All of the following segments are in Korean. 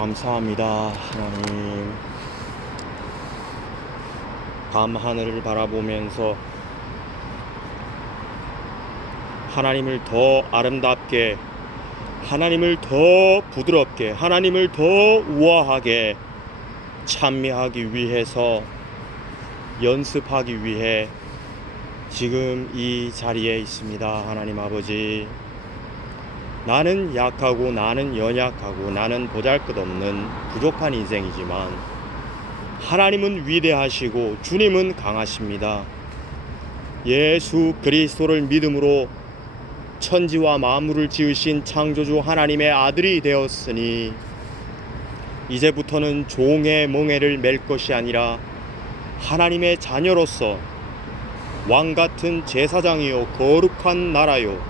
감사합니다. 하나님, 밤 하늘을 바라보면서 하나님을 더 아름답게, 하나님을 더 부드럽게, 하나님을 더 우아하게 찬미하기 위해서, 연습하기 위해 지금 이 자리에 있습니다. 하나님 아버지, 나는 약하고 나는 연약하고 나는 보잘것없는 부족한 인생이지만 하나님은 위대하시고 주님은 강하십니다. 예수 그리스도를 믿음으로 천지와 만물을 지으신 창조주 하나님의 아들이 되었으니 이제부터는 종의 멍에를 맬 것이 아니라 하나님의 자녀로서 왕같은 제사장이요 거룩한 나라요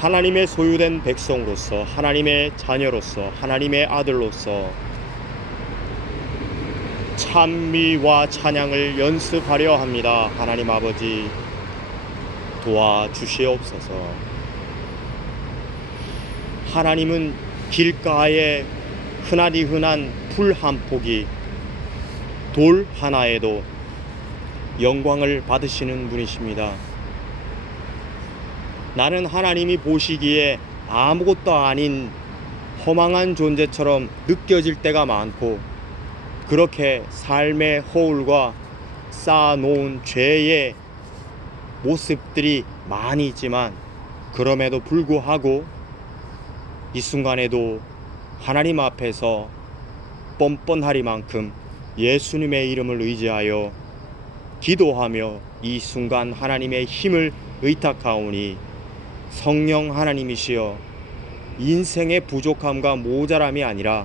하나님의 소유된 백성으로서, 하나님의 자녀로서, 하나님의 아들로서 찬미와 찬양을 연습하려 합니다. 하나님 아버지, 도와주시옵소서. 하나님은 길가에 흔하디 흔한 풀 한 포기, 돌 하나에도 영광을 받으시는 분이십니다. 나는 하나님이 보시기에 아무것도 아닌 허망한 존재처럼 느껴질 때가 많고, 그렇게 삶의 허울과 쌓아놓은 죄의 모습들이 많이 있지만, 그럼에도 불구하고 이 순간에도 하나님 앞에서 뻔뻔하리만큼 예수님의 이름을 의지하여 기도하며 이 순간 하나님의 힘을 의탁하오니, 성령 하나님이시여, 인생의 부족함과 모자람이 아니라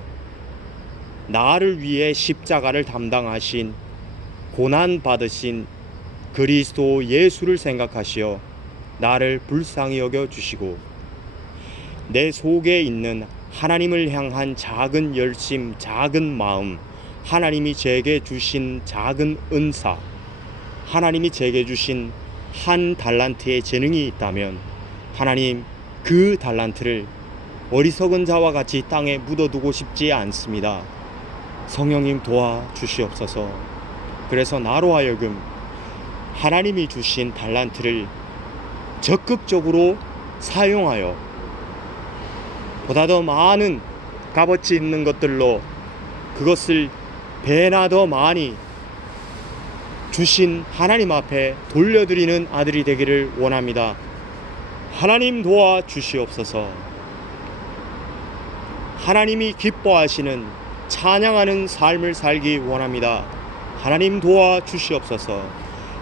나를 위해 십자가를 담당하신 고난 받으신 그리스도 예수를 생각하시어 나를 불쌍히 여겨 주시고, 내 속에 있는 하나님을 향한 작은 열심, 작은 마음, 하나님이 제게 주신 작은 은사, 하나님이 제게 주신 한 달란트의 재능이 있다면 하나님, 그 달란트를 어리석은 자와 같이 땅에 묻어두고 싶지 않습니다. 성령님 도와주시옵소서. 그래서 나로 하여금 하나님이 주신 달란트를 적극적으로 사용하여 보다 더 많은 값어치 있는 것들로 그것을 배나 더 많이 주신 하나님 앞에 돌려드리는 아들이 되기를 원합니다. 하나님 도와주시옵소서. 하나님이 기뻐하시는 찬양하는 삶을 살기 원합니다. 하나님 도와주시옵소서.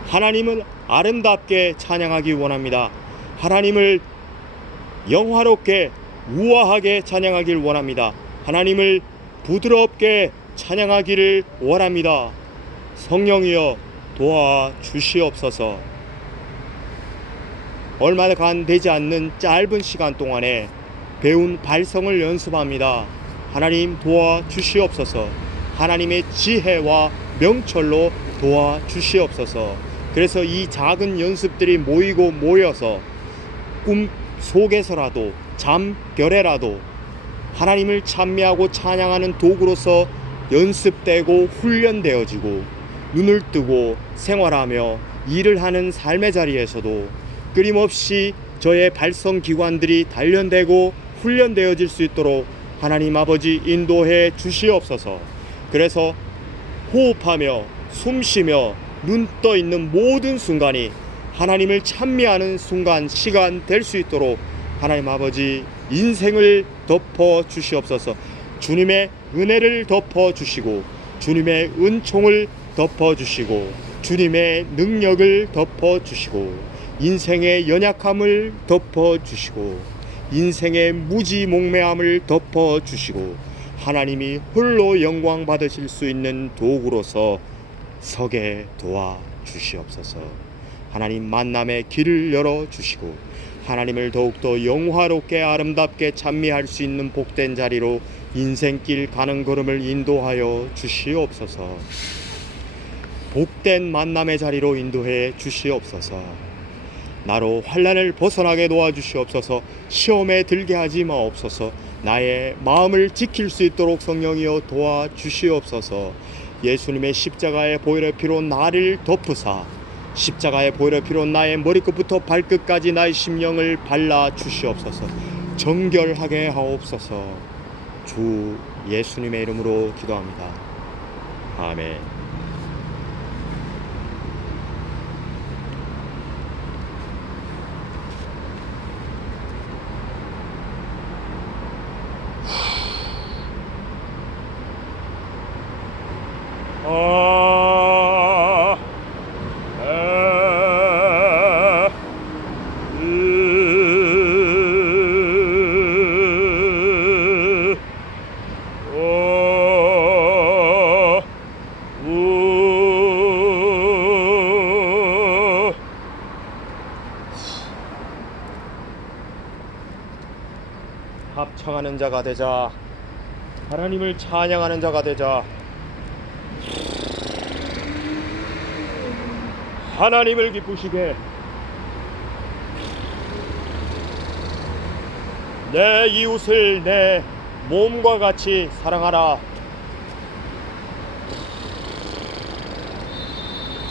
하나님을 아름답게 찬양하기 원합니다. 하나님을 영화롭게 우아하게 찬양하길 원합니다. 하나님을 부드럽게 찬양하기를 원합니다. 성령이여 도와주시옵소서. 얼마간 되지 않는 짧은 시간 동안에 배운 발성을 연습합니다. 하나님 도와주시옵소서. 하나님의 지혜와 명철로 도와주시옵소서. 그래서 이 작은 연습들이 모여서 꿈 속에서라도 잠결에라도 하나님을 찬미하고 찬양하는 도구로서 연습되고 훈련되어지고, 눈을 뜨고 생활하며 일을 하는 삶의 자리에서도 끊임없이 저의 발성기관들이 단련되고 훈련되어질 수 있도록 하나님 아버지 인도해 주시옵소서. 그래서 호흡하며 숨쉬며 눈 떠 있는 모든 순간이 하나님을 찬미하는 순간, 시간 될 수 있도록 하나님 아버지 인생을 덮어 주시옵소서. 주님의 은혜를 덮어 주시고, 주님의 은총을 덮어 주시고, 주님의 능력을 덮어 주시고, 인생의 연약함을 덮어 주시고, 인생의 무지몽매함을 덮어 주시고, 하나님이 홀로 영광 받으실 수 있는 도구로서 서게 도와 주시옵소서. 하나님 만남의 길을 열어 주시고, 하나님을 더욱더 영화롭게 아름답게 찬미할 수 있는 복된 자리로 인생길 가는 걸음을 인도하여 주시옵소서. 복된 만남의 자리로 인도해 주시옵소서. 나로 환난을 벗어나게 도와주시옵소서. 시험에 들게 하지 마옵소서. 나의 마음을 지킬 수 있도록 성령이여 도와주시옵소서. 예수님의 십자가의 보혈의 피로 나를 덮으사 십자가의 보혈의 피로 나의 머리끝부터 발끝까지 나의 심령을 발라주시옵소서. 정결하게 하옵소서. 주 예수님의 이름으로 기도합니다. 아멘. 합창하는 자가 되자. 하나님을 찬양하는 자가 되자. 하나님을 기쁘시게 내 이웃을 내 몸과 같이 사랑하라.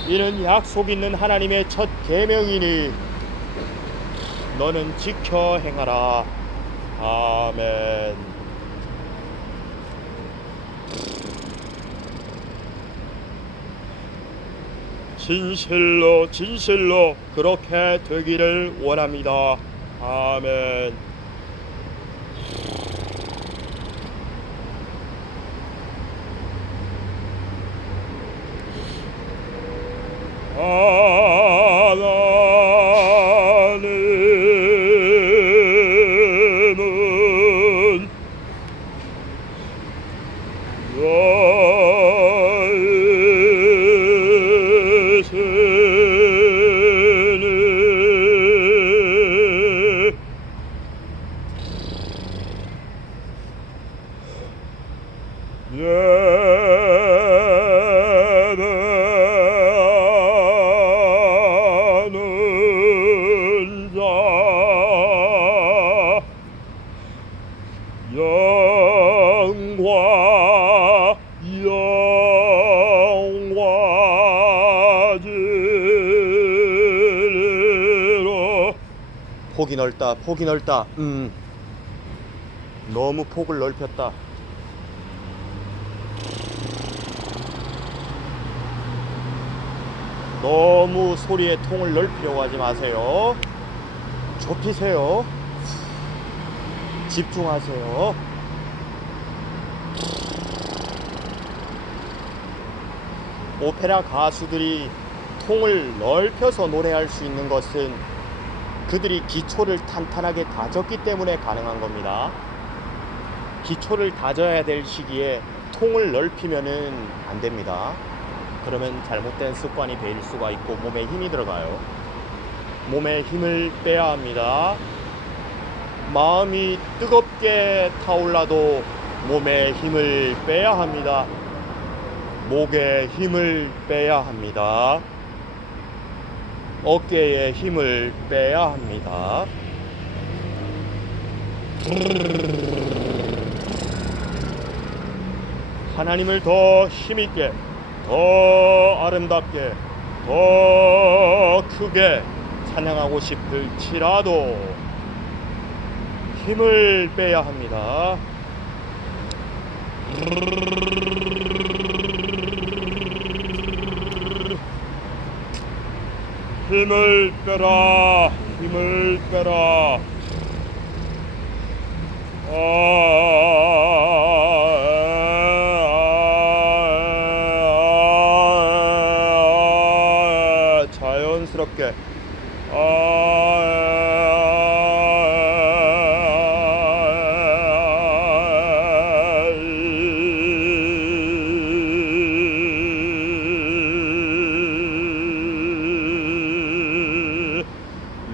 이는 약속 있는 하나님의 첫 계명이니 너는 지켜 행하라. 아멘. 진실로 진실로 그렇게 되기를 원합니다. 아멘. 하나님은 폭이 넓다. 폭이 넓다. 너무 폭을 넓혔다. 너무 소리의 통을 넓히려고 하지 마세요. 좁히세요. 집중하세요. 오페라 가수들이 통을 넓혀서 노래할 수 있는 것은 그들이 기초를 탄탄하게 다졌기 때문에 가능한 겁니다. 기초를 다져야 될 시기에 통을 넓히면은 안 됩니다. 그러면 잘못된 습관이 배일 수가 있고 몸에 힘이 들어가요. 몸에 힘을 빼야 합니다. 마음이 뜨겁게 타올라도 몸에 힘을 빼야 합니다. 목에 힘을 빼야 합니다. 어깨에 힘을 빼야 합니다. 하나님을 더 힘있게, 더 아름답게, 더 크게 찬양하고 싶을지라도 힘을 빼야 합니다. 힘을 빼라, 힘을 빼라. 자연스럽게.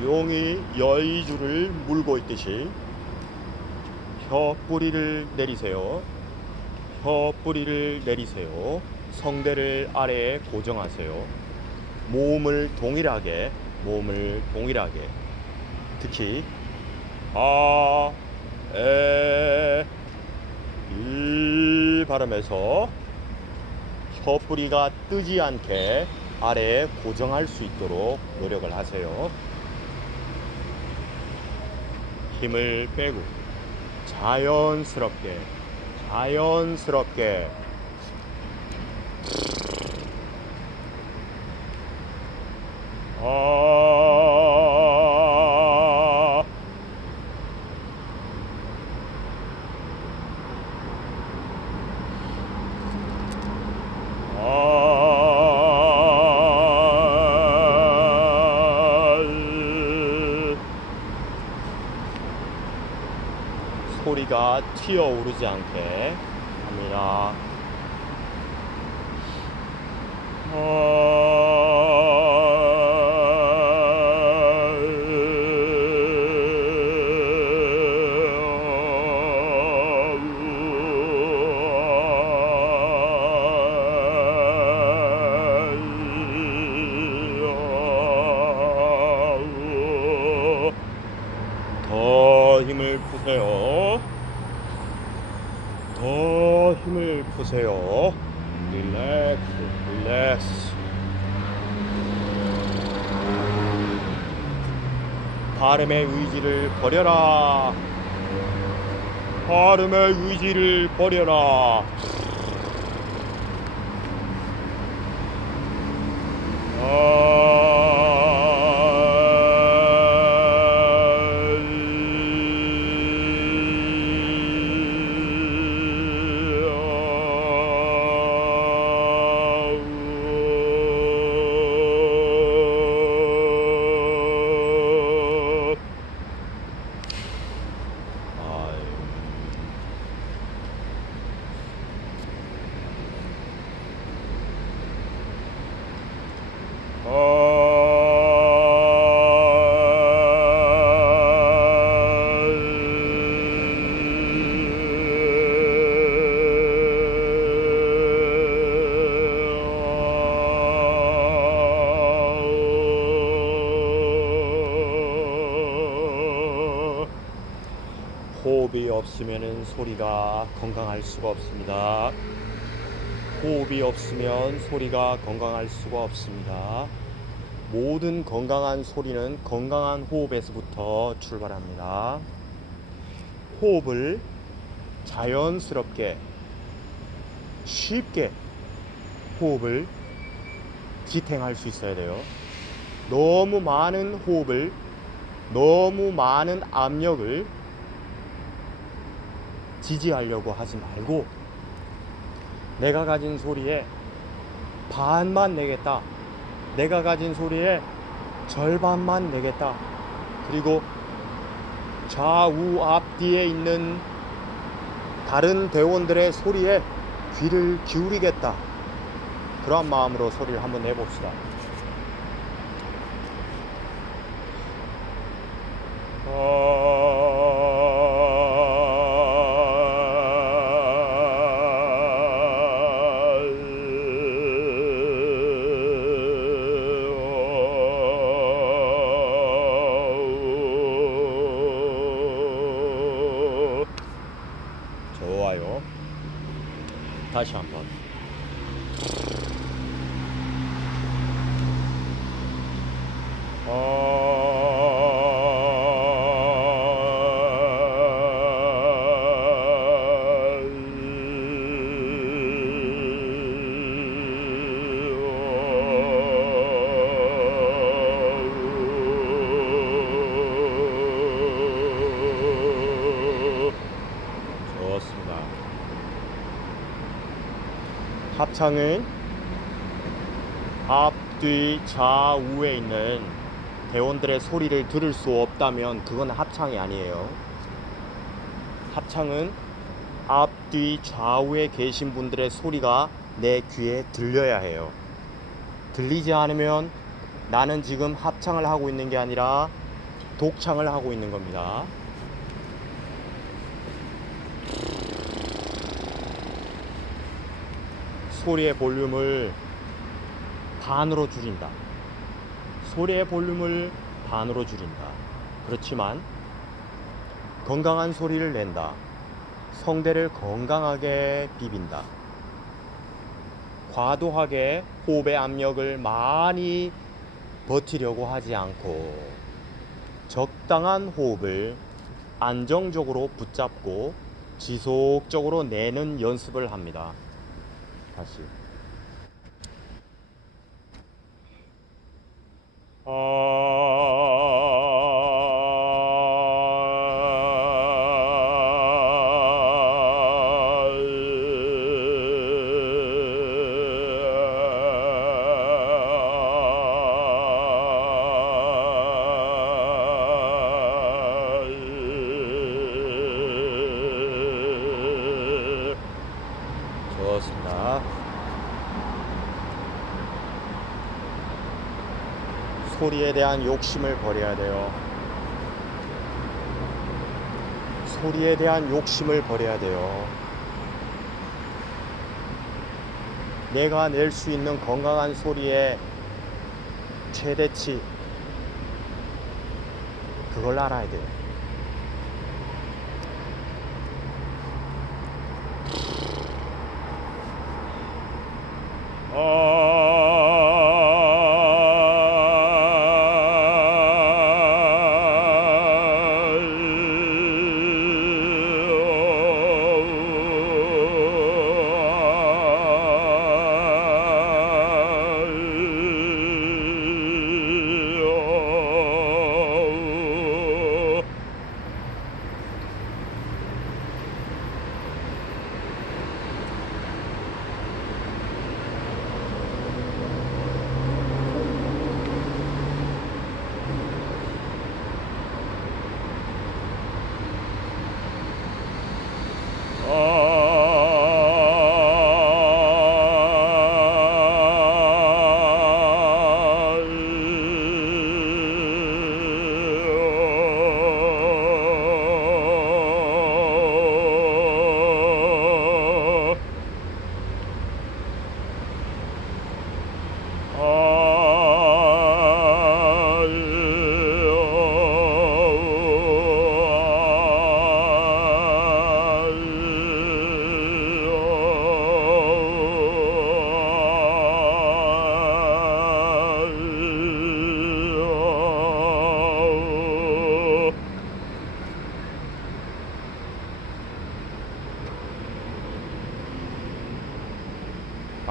용이 여의주를 물고 있듯이 혀 뿌리를 내리세요. 혀 뿌리를 내리세요. 성대를 아래에 고정하세요. 모음을 동일하게 몸을 동일하게, 특히 아, 에, 이 발음에서 혀뿌리가 뜨지 않게 아래에 고정할 수 있도록 노력을 하세요. 힘을 빼고 자연스럽게 아, 소리가 튀어오르지 않게 합니다. 더 힘을 푸세요. 더 힘을 푸세요. 릴렉스. 발음의 의지를 버려라. 발음의 의지를 버려라. 호흡이 없으면 소리가 건강할 수가 없습니다. 호흡이 없으면 소리가 건강할 수가 없습니다. 모든 건강한 소리는 건강한 호흡에서부터 출발합니다. 호흡을 자연스럽게 쉽게 호흡을 지탱할 수 있어야 돼요. 너무 많은 호흡을, 너무 많은 압력을 지지하려고 하지 말고 내가 가진 소리에 반만 내겠다, 내가 가진 소리에 절반만 내겠다, 그리고 좌우 앞뒤에 있는 다른 대원들의 소리에 귀를 기울이겠다, 그런 마음으로 소리를 한번 내봅시다. 좋아요. 다시 한번. 좋습니다. 합창은 앞뒤 좌우에 있는 대원들의 소리를 들을 수 없다면 그건 합창이 아니에요. 합창은 앞뒤 좌우에 계신 분들의 소리가 내 귀에 들려야 해요. 들리지 않으면 나는 지금 합창을 하고 있는 게 아니라 독창을 하고 있는 겁니다. 소리의 볼륨을 반으로 줄인다. 소리의 볼륨을 반으로 줄인다. 그렇지만 건강한 소리를 낸다. 성대를 건강하게 비빈다. 과도하게 호흡의 압력을 많이 버티려고 하지 않고 적당한 호흡을 안정적으로 붙잡고 지속적으로 내는 연습을 합니다. 다시. 좋습니다. 소리에 대한 욕심을 버려야 돼요. 소리에 대한 욕심을 버려야 돼요. 내가 낼 수 있는 건강한 소리의 최대치, 그걸 알아야 돼요.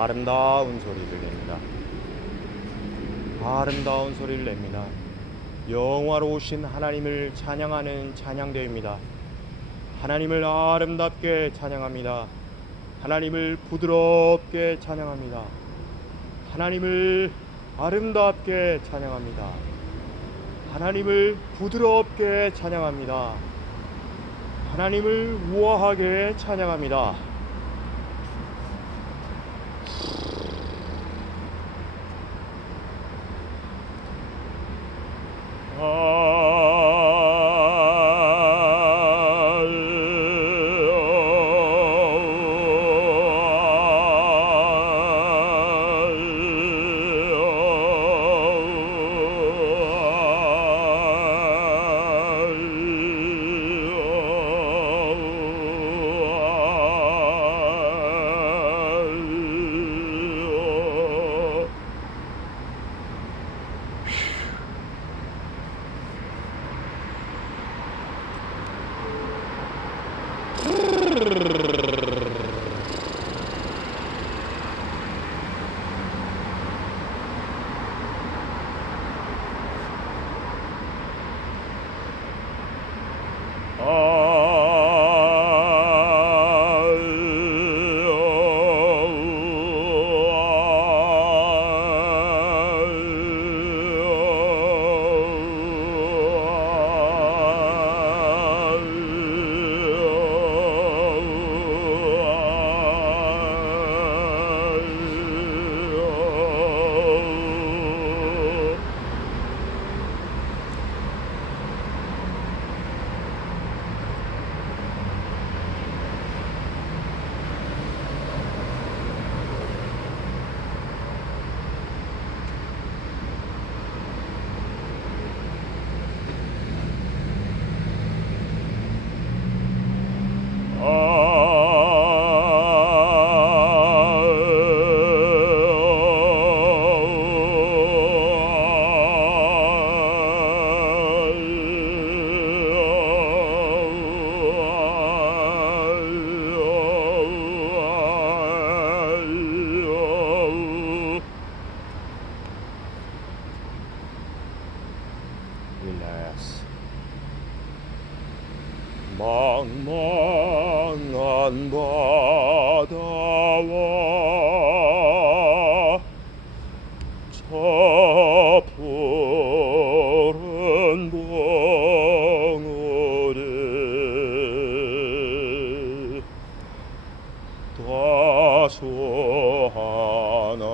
아름다운 소리를 냅니다. 아름다운 소리를 냅니다. 영화로우신 하나님을 찬양하는 찬양대입니다. 하나님을 아름답게 찬양합니다. 하나님을 부드럽게 찬양합니다. 하나님을 아름답게 찬양합니다. 하나님을 부드럽게 찬양합니다. 하나님을 우아하게 찬양합니다. 릴렉스. 망망한 바다와 저 푸른 봉우리 다소 하나님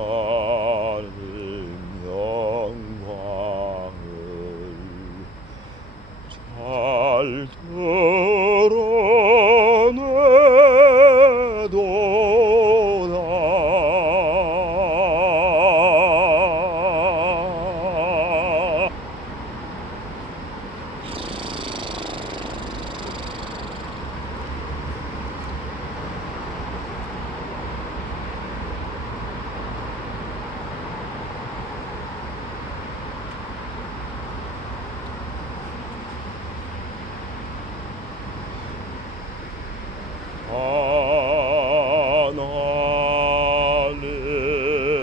영광을 잘 드러내도다.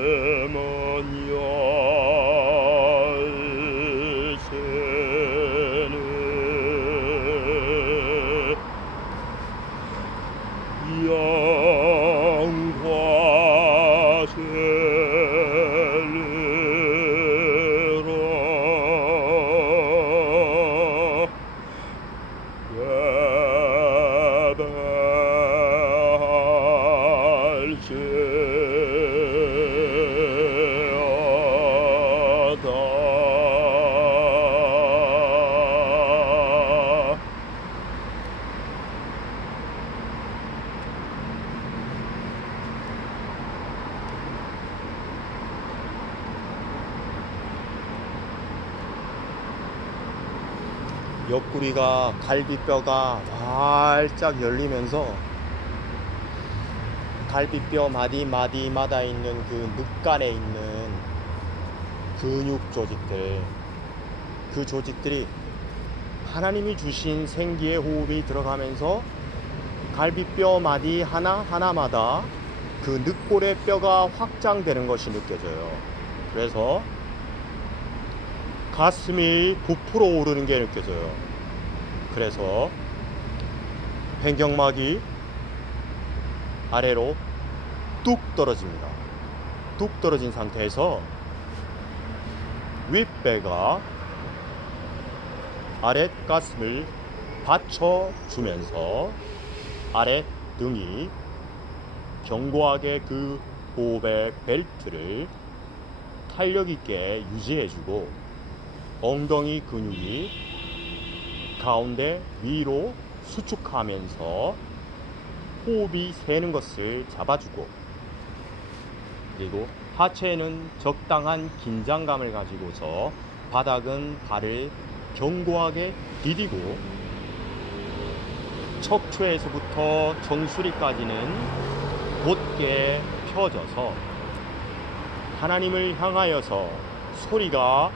하나님은 열쇠는 영과 예배할지어다. 옆구리가 갈비뼈가 활짝 열리면서 갈비뼈 마디마디마다 있는 그 늑간에 있는 근육 조직들, 그 조직들이 하나님이 주신 생기의 호흡이 들어가면서 갈비뼈 마디 하나하나마다 그 늑골의 뼈가 확장되는 것이 느껴져요. 그래서 가슴이 부풀어 오르는 게 느껴져요. 그래서 횡격막이 아래로 뚝 떨어집니다. 뚝 떨어진 상태에서 윗배가 아랫 가슴을 받쳐주면서 아랫 등이 견고하게 그 호흡의 벨트를 탄력 있게 유지해주고 엉덩이 근육이 가운데 위로 수축하면서 호흡이 새는 것을 잡아주고, 그리고 하체에는 적당한 긴장감을 가지고서 바닥은 발을 견고하게 디디고 척추에서부터 정수리까지는 곧게 펴져서 하나님을 향하여서 소리가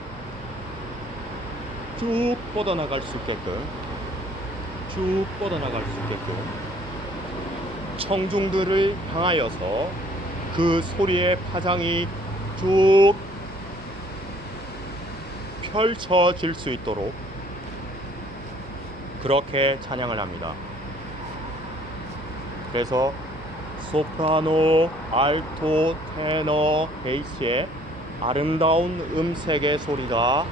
쭉 뻗어나갈 수 있게끔, 청중들을 향하여서 그 소리의 파장이 쭉 펼쳐질 수 있도록 그렇게 찬양을 합니다. 그래서 소프라노, 알토, 테너, 베이스의 아름다운 음색의 소리가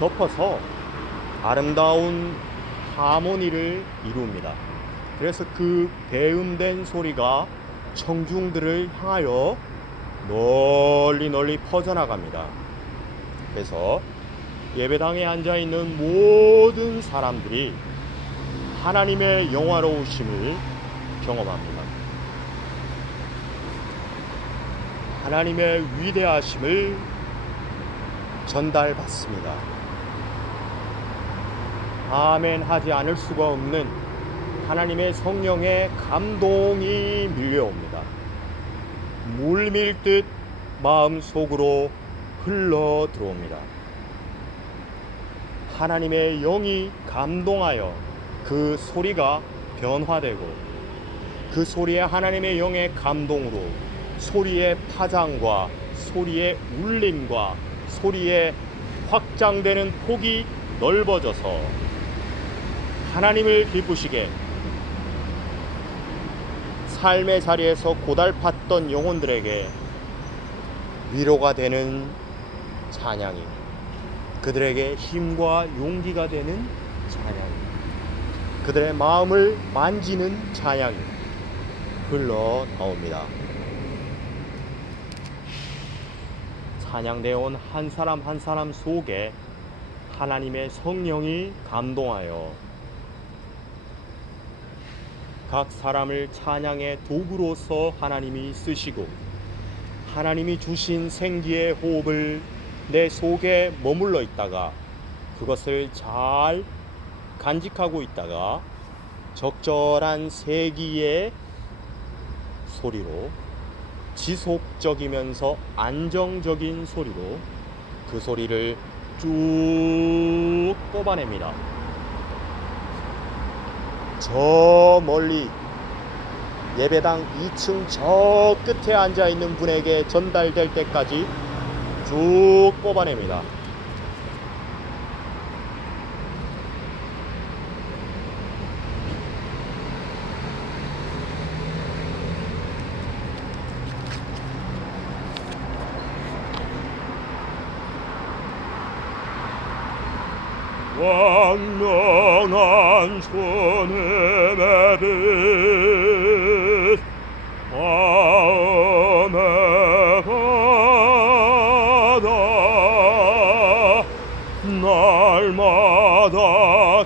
덮어서 아름다운 하모니를 이룹니다. 그래서 그 배음된 소리가 청중들을 향하여 널리 퍼져나갑니다. 그래서 예배당에 앉아있는 모든 사람들이 하나님의 영화로우심을 경험합니다. 하나님의 위대하심을 전달받습니다. 아멘 하지 않을 수가 없는 하나님의 성령의 감동이 밀려옵니다. 물밀듯 마음속으로 흘러 들어옵니다. 하나님의 영이 감동하여 그 소리가 변화되고, 그 소리에 하나님의 영의 감동으로 소리의 파장과 소리의 울림과 소리의 확장되는 폭이 넓어져서 하나님을 기쁘시게 삶의 자리에서 고달팠던 영혼들에게 위로가 되는 찬양이, 그들에게 힘과 용기가 되는 찬양이, 그들의 마음을 만지는 찬양이 흘러나옵니다. 찬양되어 온 한 사람 한 사람 속에 하나님의 성령이 감동하여 각 사람을 찬양의 도구로서 하나님이 쓰시고, 하나님이 주신 생기의 호흡을 내 속에 머물러 있다가 그것을 잘 간직하고 있다가 적절한 세기의 소리로, 지속적이면서 안정적인 소리로 그 소리를 쭉 뽑아냅니다. 저 멀리 예배당 2층 저 끝에 앉아 있는 분에게 전달될 때까지 쭉 뽑아냅니다. 광명한 주님의 빛 마음에 받아 날마다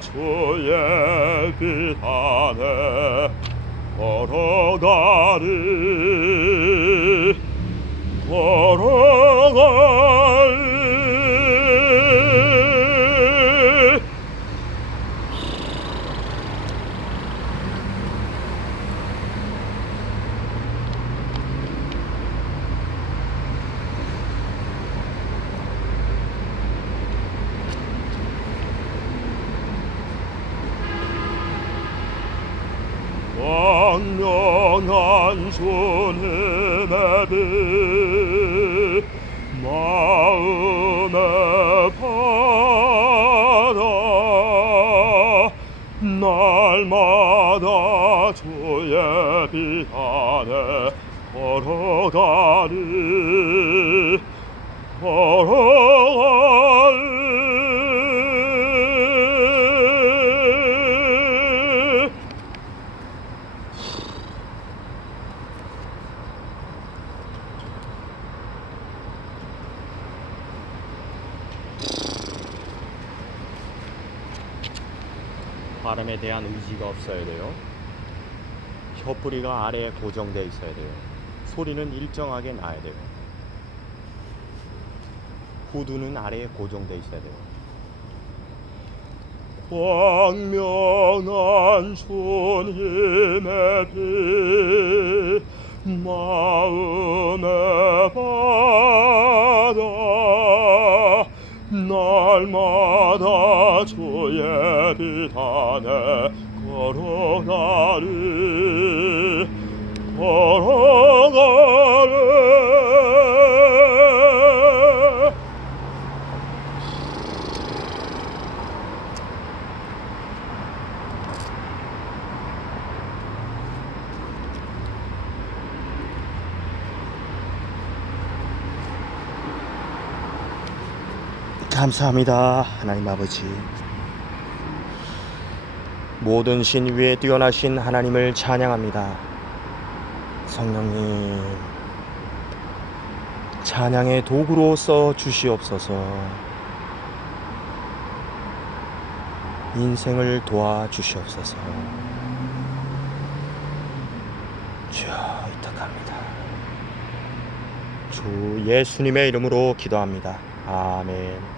주의 빛 안에 걸어가리 광명한 주님의 빛 마음에 받아 날마다 주의 빛 안에 걸어가리 발음에 대한 의지가 없어야 돼요. 혀뿌리가 아래에 고정되어 있어야 돼요. 소리는 일정하게 나야 돼요. 후두는 아래에 고정되어 있어야 돼요. 광명한 주님의 빛 마음에 받아 날마다 주의 빛 안에 걸어가리 감사합니다. 하나님 아버지, 모든 신 위에 뛰어나신 하나님을 찬양합니다. 성령님, 찬양의 도구로 써 주시옵소서. 인생을 도와 주시옵소서. 주여 의탁합니다. 주 예수님의 이름으로 기도합니다. 아멘.